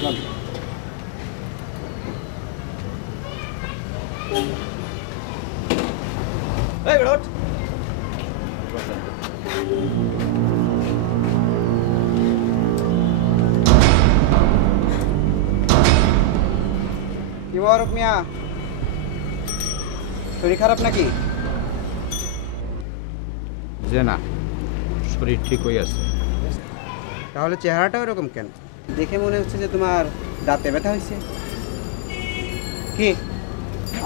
এই বেরোট কি বরক মিয়া, শরীর খারাপ নাকি? যে না, শরীর ঠিক হয়ে আছে। তাহলে চেহারাটা ওরকম কেন? দেখে মনে হচ্ছে যে তোমার দাঁতে ব্যথা হয়েছে। কি?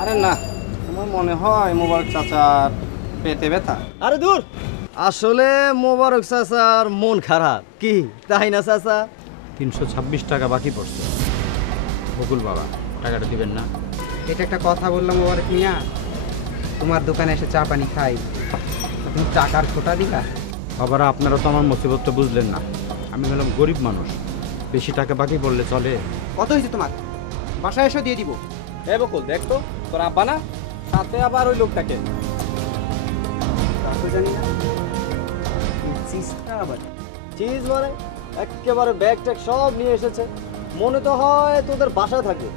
আরে না, আমার মনে হয় মোবারক চাচার পেটে ব্যথা। আরে দূর, আসলে মোবারক চাচার মন খারাপ। কি তাই না চাচা? 326 টাকা বাকি পড়ছে। বকুল বাবা, টাকাটা দিবেন না? এটা একটা কথা বললাম মোবারক মিয়া, তোমার দোকানে এসে চা পানি খাই, তুমি টাকার খোটা দিলা? বাবারা, আপনারা তো আমার মুসিবতটা বুঝলেন না। আমি হলাম গরিব মানুষ, বেশি টাকা বাকি পড়লে চলে? কত হয়েছে তোমার? বাসায় এসে দিয়ে দিব। এ বকুল, দেখ তো তোর আব্বা না, সাথে আবার ওই লোকটাকে। তারপর জানি না চিজটা আবার চিজ মানে একেবারে ব্যাগ ট্যাগ সব নিয়ে এসেছে। মনে তো হয় তোদের বাসায় থাকে।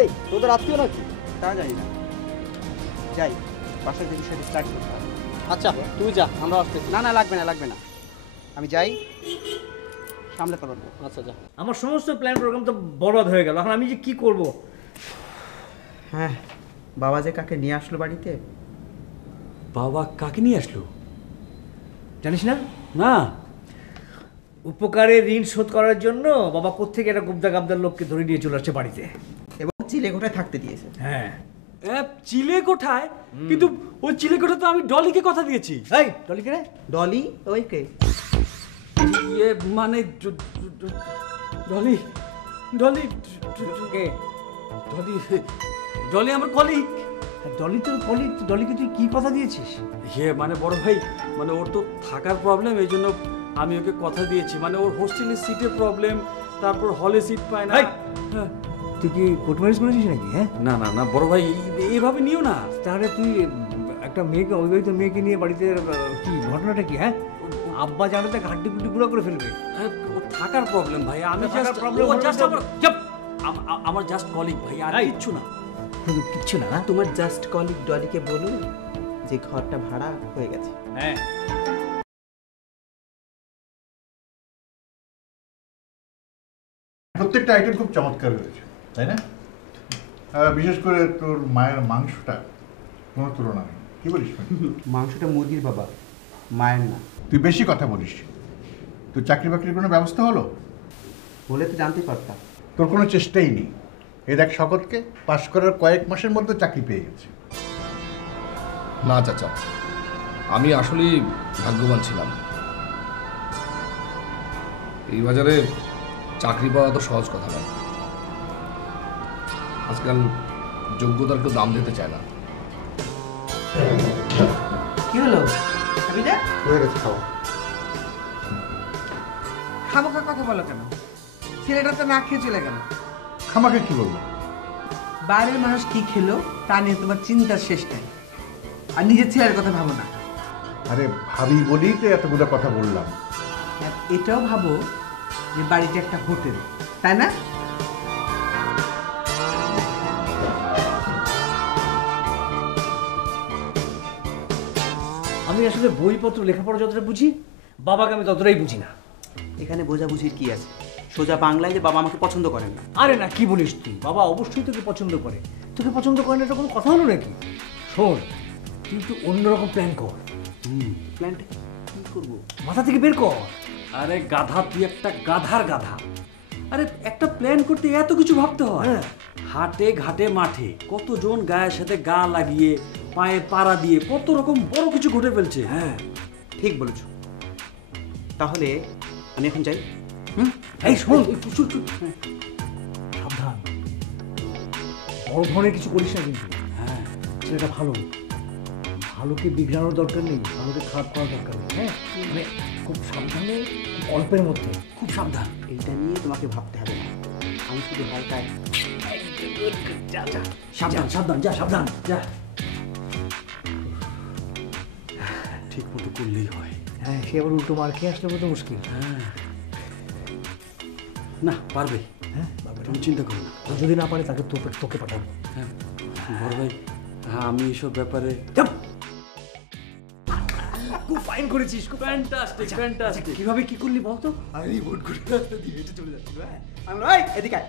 এই তোদের আত্মীয় নাকি? তা জানি না, যাই বাসায় যে বিষয়টা স্টার্ট করতে হবে। আচ্ছা তুই যা, আমরা আসতেছি। না না, লাগবে না লাগবে না, আমি যাই, সামলাতে পারবো। আচ্ছা যা। আমার সমস্ত প্ল্যান প্রোগ্রাম তো বরবাদ হয়ে গেল। এখন আমি যে কি করব? হ্যাঁ, বাবা যে কাকে নিয়ে আসলো বাড়িতে। বাবা কাকে নিয়ে আসলো জানিস না? না। উপকারের ঋণ শোধ করার জন্য বাবা কোত্থেকে একটা গুবদা গাবদার লোককে ধরে নিয়ে চলে আসছে বাড়িতে। এবং চিলে ঘোটায় থাকতে দিয়েছে। হ্যাঁ। চিলে কোঠায়? কিন্তু ওই চিলে কোঠা তো আমি ডলিকে কথা দিয়েছি। এই ডলিকে রে? ডলি ওই কে? ইয়ে মানে ডলি ডলি কে? ডলি ডলি আমার কলিগ। ডলি তোর কলিগ? ডলিকে তুই কি কথা দিয়েছিস? ইয়ে মানে বড় ভাই, মানে ওর তো থাকার প্রবলেম, এই জন্য আমি ওকে কথা দিয়েছি। মানে ওর হোস্টেলের সিটের প্রবলেম, তারপর হলে সিট পায় না। এই! তুই কি কোর্ট ম্যারেজ করেছিস নাকি? হ্যাঁ, না না না বড় ভাই, এইভাবে নিও না। তাহলে তুই একটা মেয়েকে, অবিবাহিত মেয়েকে নিয়ে বাড়িতে কি ঘটনাটা কি? হ্যাঁ, আব্বা জানে তো হাড্ডি গুড্ডি গুঁড়ো করে ফেলবে। ওর থাকার প্রবলেম ভাই। আমি থাকার জাস্ট problem হলে জাস্ট তো- আমার চুপ! আমার জাস্ট কলিগ ভাই, আর এই! কিচ্ছু না। শুধু কিচ্ছু না? তোমার জাস্ট কলিগ ডলিকে বলুন যে ঘরটা ভাড়া হয়ে গেছে। হ্যাঁ। প্রত্যেকটা আইটেম খুব চমৎকার হয়েছে, তাই না? বিশেষ করে তোর মায়ের মাংসটা কোনো তুলনা নেই। কি বলিস ভাই? মাংসটা মুরগির বাবা, মায়ের না। তুই বেশি কথা বলিস। তোর চাকরি বাকরির কোনো ব্যবস্থা হলো? বলে তো জানতেই পারতাম। তোর কোনো চেষ্টাই নেই। এই দেখ, শকতকে পাশ করার কয়েক মাসের মধ্যে চাকরি পেয়ে গেছে। না চাচা, আমি আসলেই ভাগ্যবান ছিলাম। এই বাজারে চাকরি পাওয়া তো সহজ কথা নয়। আজকাল যোগ্যতার কেউ দাম দিতে চায় না। কি হলো হাবিদা? হয়ে গেছে খাওয়া। খামোখা কথা বলো কেন? ছেলেটা তো না খেয়ে চলে গেল। খামাকে কি বলবো? বাইরের মানুষ কি খেলো তা নিয়ে তোমার চিন্তার শেষ নেই, আর নিজের ছেলের কথা ভাবো না। আরে ভাবি বলেই তো এতগুলো কথা বললাম। আর এটাও ভাবো যে বাড়িতে একটা হোটেল, তাই না? আমি আসলে বইপত্র লেখাপড়া যতটা বুঝি, বাবাকে আমি ততটাই বুঝি না। এখানে বোঝাবুঝির কি আছে? সোজা বাংলায় যে বাবা আমাকে পছন্দ করেন না। আরে না, কি বলিস তুই? বাবা অবশ্যই তোকে পছন্দ করে। তোকে পছন্দ করে না, এটা কোনো কথা হলো নাকি? শোন, তুই একটু অন্যরকম প্ল্যান কর। প্ল্যানটা কি করবো? মাথা থেকে বের কর। আরে গাধা, তুই একটা গাধার গাধা। আরে একটা প্ল্যান করতে এত কিছু ভাবতে হয়? হ্যাঁ। হাটে ঘাটে মাঠে কতজন গায়ের সাথে গা লাগিয়ে পায়ে পাড়া দিয়ে কত রকম বড় কিছু ঘটে ফেলছে। হ্যাঁ, ঠিক বলেছো। তাহলে আমি এখন যাই। এই শোন, সাবধান, বড় ধরনের কিছু করিস না কিন্তু। হ্যাঁ, ছেলেটা ভালো, ভালোকে বিগড়ানোর দরকার নেই, ভালোকে খারাপ করার দরকার নেই। হ্যাঁ, মানে খুব সাবধানে, খুব অল্পের মধ্যে, খুব সাবধান। এইটা নিয়ে তোমাকে ভাবতে হবে না, আমি শুধু হালকায়। সাবধান সাবধান, যা সাবধান যা। ঠিক মতো করলেই হয়। হ্যাঁ, সে আবার উল্টো মার খেয়ে আসলে তো মুশকিল। হ্যাঁ, না পারবে। হ্যাঁ তুমি চিন্তা করো না। আর যদি না পারে তাকে তোকে পাঠাবো। হ্যাঁ বড় ভাই, হ্যাঁ আমি এসব ব্যাপারে খুব ফাইন করেছিস, খুব ফ্যান্টাস্টিক ফ্যান্টাস্টিক। কিভাবে কি করলি বলতো? আমি রিপোর্ট করে রাস্তা দিয়ে হেঁটে চলে যাচ্ছি। আমি বললাম, "এই, এদিকে আয়।"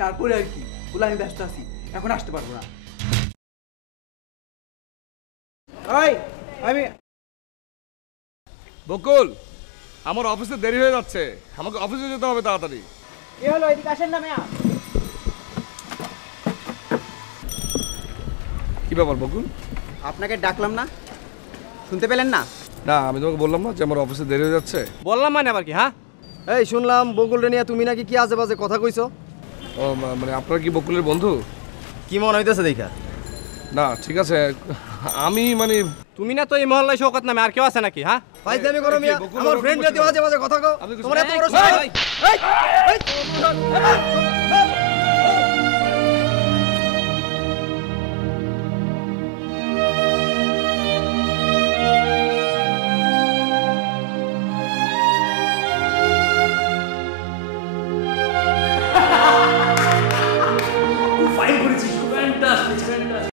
তারপরে আর কি বলে আমি ব্যস্ত আছি, এখন আসতে পারবো না। ওই আমি বকুল, আমার অফিসে দেরি হয়ে যাচ্ছে, আমাকে অফিসে যেতে হবে তাড়াতাড়ি। কি হলো, এদিকে আসেন না মেয়া। কি ব্যাপার বকুল? আপনাকে ডাকলাম না, শুনতে পেলেন না? না, আমি তোমাকে বললাম না যে আমার অফিসে দেরি হয়ে যাচ্ছে। বললাম মানে আবার কি? হ্যাঁ, এই শুনলাম বকুলরে নিয়ে তুমি নাকি কি আজে বাজে কথা কইছো। ও মানে আপনার কি বকুলের বন্ধু? কি মনে হইতেছে দেখা? না ঠিক আছে, আমি মানে তুমি না তো এই মহল্লায় শওকত নামে আর কেউ আছে নাকি? হ্যাঁ, ফাইজলামি করো মিয়া, আমার ফ্রেন্ড রে আজে বাজে কথা কও। তোমার এত বড় সাহস?